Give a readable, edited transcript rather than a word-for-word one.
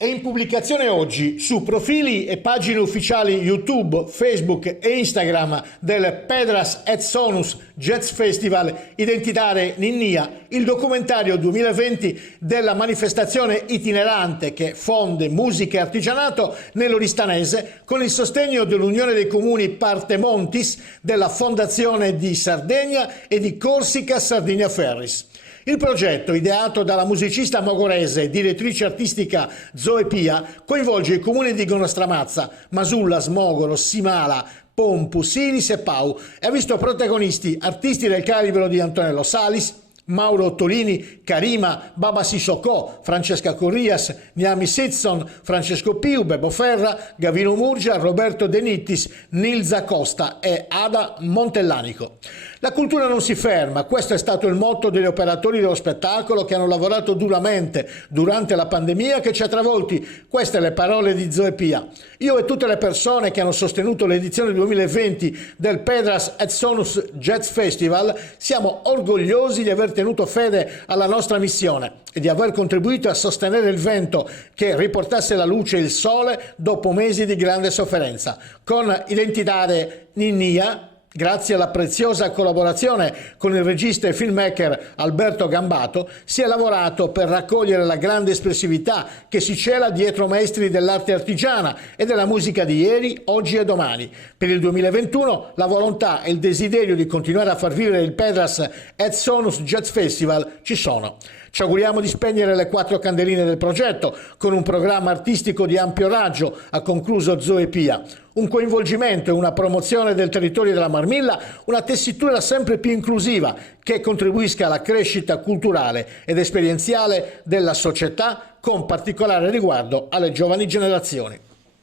È in pubblicazione oggi su profili e pagine ufficiali YouTube, Facebook e Instagram del Pedras et Sonus Jazz Festival Identitare Ninnia, il documentario 2020 della manifestazione itinerante che fonde musica e artigianato nell'Oristanese con il sostegno dell'Unione dei Comuni Parte Montis, della Fondazione di Sardegna e di Corsica Sardinia Ferris. Il progetto, ideato dalla musicista mogorese e direttrice artistica Zoe Pia, coinvolge i comuni di Gonostramazza, Masulla, Smogoro, Simala, Pompu, Sinis e Pau e ha visto protagonisti artisti del calibro di Antonello Salis, Mauro Ottolini, Karima, Baba Sissoko, Francesca Corrias, Niami Setzon, Francesco Piu, Bebo Ferra, Gavino Murgia, Roberto De Nittis, Nilza Costa e Ada Montellanico. La cultura non si ferma, questo è stato il motto degli operatori dello spettacolo che hanno lavorato duramente durante la pandemia che ci ha travolti. Queste le parole di Zoe Pia. Io e tutte le persone che hanno sostenuto l'edizione 2020 del Pedras et Sonus Jazz Festival siamo orgogliosi di aver tenuto fede alla nostra missione e di aver contribuito a sostenere il vento che riportasse la luce e il sole dopo mesi di grande sofferenza. Con Identitare Ninnia, grazie alla preziosa collaborazione con il regista e filmmaker Alberto Gambato, si è lavorato per raccogliere la grande espressività che si cela dietro maestri dell'arte artigiana e della musica di ieri, oggi e domani. Per il 2021 la volontà e il desiderio di continuare a far vivere il Pedras et Sonus Jazz Festival ci sono. Ci auguriamo di spegnere le 4 candeline del progetto con un programma artistico di ampio raggio, ha concluso Zoe Pia. Un coinvolgimento e una promozione del territorio della Marmilla, una tessitura sempre più inclusiva che contribuisca alla crescita culturale ed esperienziale della società con particolare riguardo alle giovani generazioni.